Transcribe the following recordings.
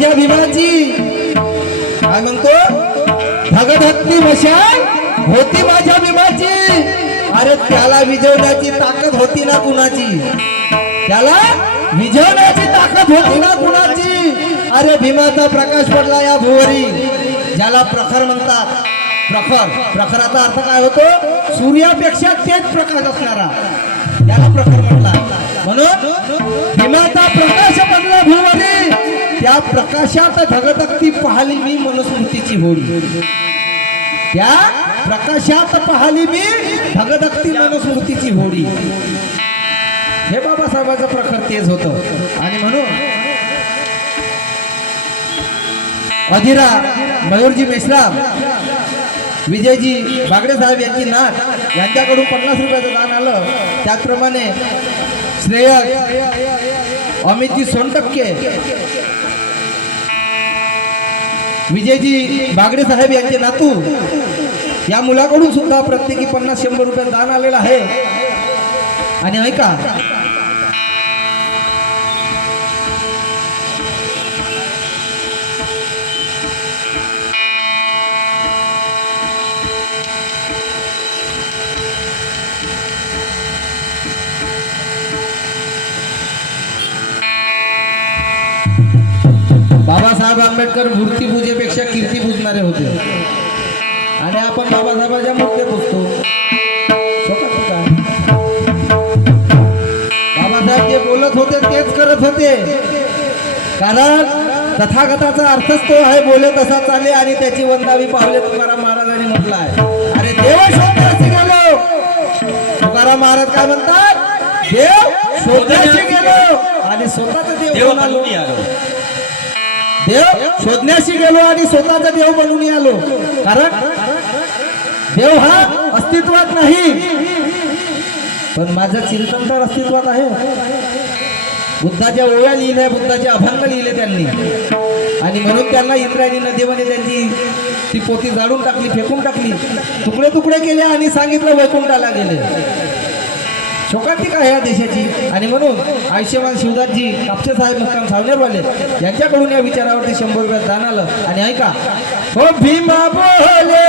माझ्या भीमाची काय म्हणतो धगधगती मशाल होती माझ्या भीमाची अरे त्याला विजवण्याची ताकद होती ना कुणाची त्याला विजवण्याची ताकद होती ना कुणाची अरे भीमाचा प्रकाश पडला या भुवरी ज्याला प्रखर म्हणतात प्रखराचा अर्थ काय होतो सूर्यापेक्षा तेज प्रकाश असणारा त्याला प्रखर म्हणतात म्हणून भीमाचा प्रकाश पडला भुवरी त्या प्रकाशात धगधगती पाहिली मी मनुस्मृतीची होळी त्या प्रकाशात पाहिली मी धगधगती मनुस्मृतीची होळी हे बाबासाहेबांचं प्रखर तेज होतं आणि म्हणून अधीरा मयूरजी मेश्राम विजयजी बागडे साहेब यांची नात यांच्याकडून 50 रुपयाचं दान आलं त्याचप्रमाणे श्रेयस अमितजी सोनटक्के विजयजी बागडे साहेब यांचे नातू या मुलाकडून सुद्धा प्रत्येकी 50-100 रुपये दान आलेलं आहे आणि ऐका बाबासाहेब आंबेडकर मूर्ती पूजेपेक्षा कीर्ती पूजणारे होते आणि आपण बाबासाहेबांच्या मूर्ती पूजतो बाबासाहेब जे बोलत होते तेच करत होते कारण तथागताचा अर्थच तो आहे बोले तसा चाले आणि त्याची वंदावी पावले तुकाराम महाराजांनी म्हटलं आहे अरे देव शोधण्याशी गेलो तुकाराम महाराज काय म्हणतात देव शोधण्याशी गेलो आणि स्वतःच देव बनून आलो देव शोधण्याशी गेलो आणि स्वतःचा देव बनून आलो कारण देव हा अस्तित्वात नाही पण माझं चिंतन तर अस्तित्वात आहे बुद्धाच्या ओव्या लिहिल्या बुद्धाचे अभंग लिहिले त्यांनी आणि म्हणून त्यांना इंद्रायणी नदीमध्ये त्यांची ती पोथी जाळून टाकली फेकून टाकली तुकडे तुकडे केले आणि सांगितलं वैकुंठाला गेले शोकांतिका आहे या देशाची आणि म्हणून आयुष्यमान शिवदासजी कापसे साहेब मुक्काम सावनेरवाले यांच्याकडून या विचारावरती 100 रुपये दान आलं आणि ऐका हो भीमा बोले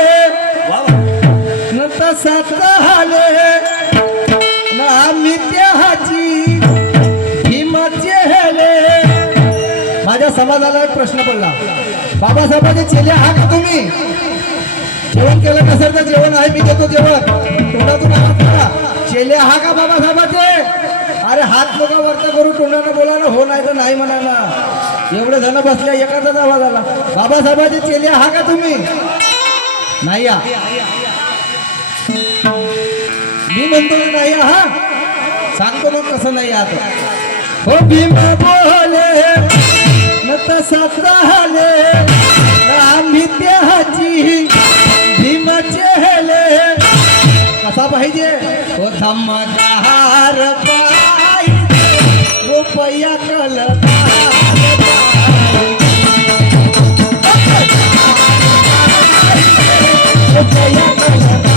न तसा चाले न आम्ही त्याची भीमाचे हेले माझ्या समाजाला एक प्रश्न पडला बाबासाहेबांचे चेले आहात का तुम्ही जेवण केलं नसेल तर जेवण आहे मी देतो जेवण तोंडातून आवाज करा चेले हा का बाबासाहेबाचे अरे हात नका वरचा करू तोंडानं बोला ना हो नाही तर नाही म्हणा ना एवढे जण बसल्या एकाचाच आवाज आला बाबासाहेबाचे चेले हा का तुम्ही नाही या मी म्हणतो नाही हा सांगतो मग कसं नाही आता हो भीमा बोले न तसा चाले आम्ही त्याची भीमाचे हेले कसा पाहिजे हो धम्मदार पाय रुपया कलदार रुपया कलदार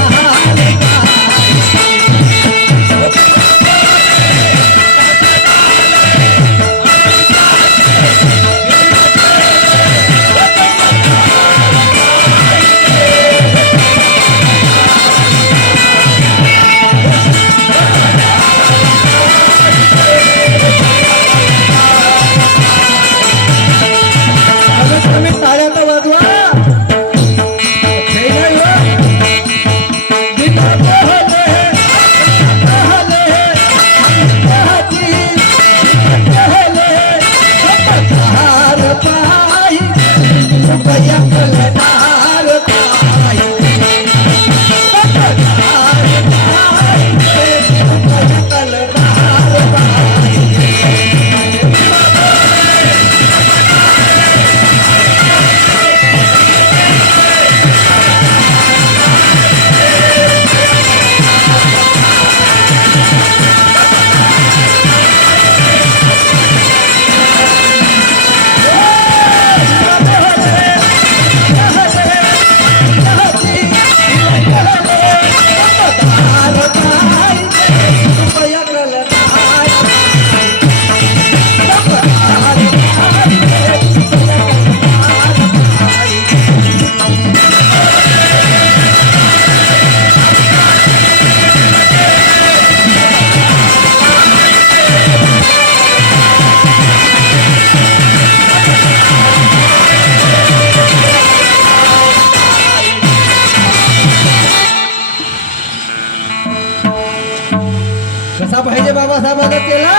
बाबासाहेबांना केला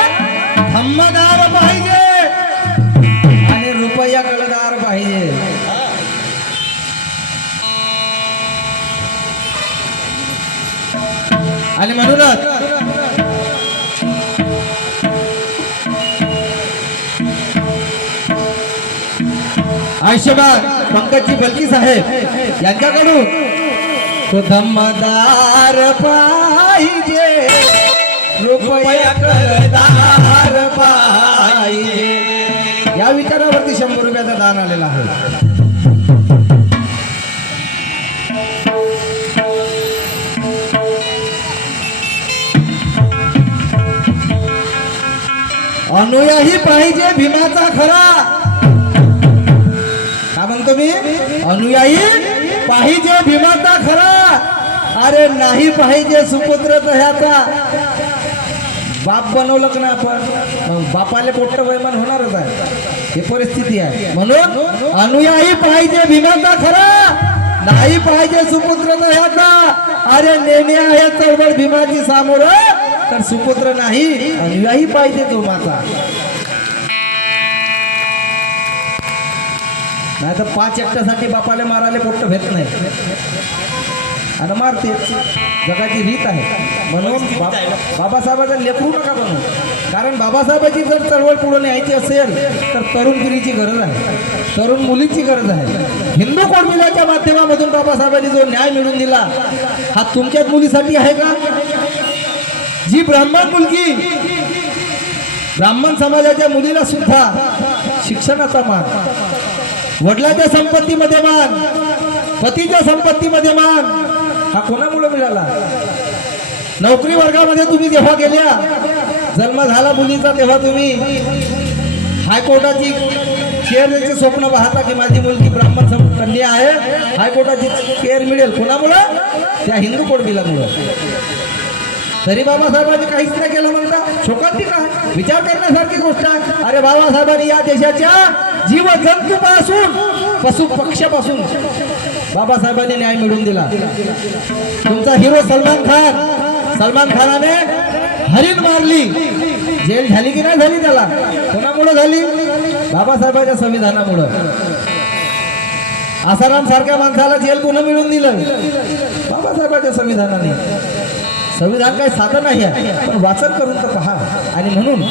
धम्मदार पाहिजे आणि रुपया कळदार पाहिजे. आणि म्हणूनच आयुष्यभर पंकजी बलकी साहेब यांच्याकडून तो धम्मदार पाहिजे रुपया कळदार पाहिजे या विचारावरती 100 रुपयाचा दान आलेला आहे. अनुयायी पाहिजे भीमाचा खरा. काय म्हणतो मी? अनुयायी पाहिजे भीमाचा खरा. अरे नाही पाहिजे सुपुत्र ह्याचा. बाप बनवलं का ना आपण मग बापाले पोट्ट वैमान होणारच आहे. ही परिस्थिती आहे. म्हणून अनुयायी पाहिजे भीमाचा खरा. नाही पाहिजे सुपुत्र ह्याचा. अरे नेणे आहे चळवळ भीमाची सामोर तर सुपुत्र नाही अनुयायी पाहिजे जोमाचा. नाही तर 5 एकट्यासाठी बापाले मारायला पोट्ट भेट नाही आणि मारते. जगाची रीत आहे. म्हणून बाबासाहेबांचा लेकरू नका बनवू. कारण बाबासाहेबांची जर चळवळ पुढे न्यायची असेल तर तरुण पिढीची गरज आहे. तरुण मुलींची गरज आहे. हिंदू कोडमिलाच्या माध्यमामधून बाबासाहेबांनी जो न्याय मिळवून दिला हा तुमच्याच मुलीसाठी आहे का? जी ब्राह्मण मुलगी ब्राह्मण समाजाच्या मुलीला सुद्धा शिक्षणाचा मान, वडिलांच्या संपत्तीमध्ये मान, पतीच्या संपत्तीमध्ये मान हा कोणामुळे मिळाला? नोकरी वर्गामध्ये तुम्ही जेव्हा गेल्या, जन्म झाला मुलीचा तेव्हा तुम्ही हायकोर्टाची चेअरचे स्वप्न पाहता की माझी मुलगी ब्राह्मण कन्या आहे, हायकोर्टाची चेअर मिळेल. कोणामुळं? त्या हिंदू कोडबिलामुळं. तरी बाबासाहेबांनी काहीच नाही केलं म्हणता. शोकांतिक आहे. विचार करण्यासारखी गोष्ट आहे. अरे बाबासाहेबांनी या देशाच्या जीव जंतूपासून पशु पक्षापासून बाबासाहेबांनी न्याय मिळवून दिला. तुमचा हिरो सलमान खानाने हरिण मारली. जेल झाली की नाही झाली त्याला? कोणामुळे झाली? बाबासाहेबांच्या संविधानामुळं. आसाराम सारख्या माणसाला जेल पुन्हा मिळवून दिलं बाबासाहेबांच्या संविधानाने. संविधान काही साधन नाही आहे पण वाचन करून तर पहा. आणि म्हणून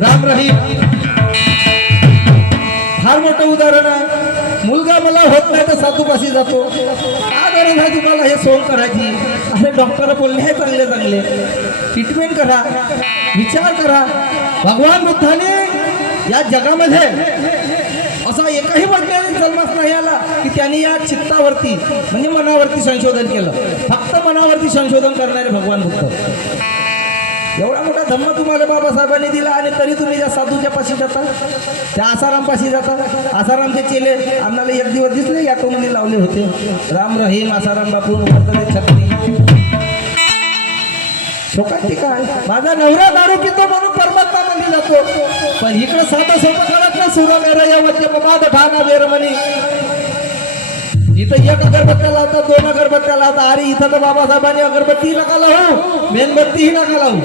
राम रहीम फार मोठं उदाहरण आहे. मुलगा मला होत नाही तर साधूपाशी जातो. का गरज आहे तुम्हाला हे सोंग करायची? असे डॉक्टर बोलले हे चांगले चांगले ट्रीटमेंट करा, विचार करा. भगवान बुद्धाने या जगामध्ये असा एकही वैज्ञानिक जन्मास नाही आला की त्यांनी या चित्तावरती म्हणजे मनावरती संशोधन केलं. फक्त मनावरती संशोधन करणारे भगवान बुद्ध. एवढा मोठा धम्म तुम्हाला बाबासाहेबांनी दिला आणि तरी तुम्ही त्या साधूच्या पाशी जाता, त्या आसाराम पाशी जाता. आसारामचे चेले आम्हाला एक दिवस दिसले या कोणी लावले होते. राम रहीम आसाराम बापू छत्री. शोकांतिक आहे. माझा नवरा दारू पितो म्हणून परमात्मा मंदी जातो. पण इकडे साधा सोपं कळत ना. सुरा मेरा या वच्चे बाबा ठाणा बेरमणी. इथं 1 अगरबत्त्या लावतात, 2 अगरबत्त्या लावतात. अरे इथं तर बाबासाहेबांनी अगरबत्ती नका लावू, मेणबत्तीही नका लावू.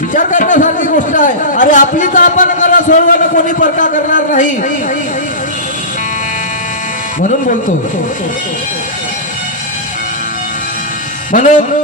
विचार करण्यासारखी गोष्ट आहे. अरे आपली तर आपण करा, सोडवायला कोणी परका करणार नाही. म्हणून बोलतो. म्हणून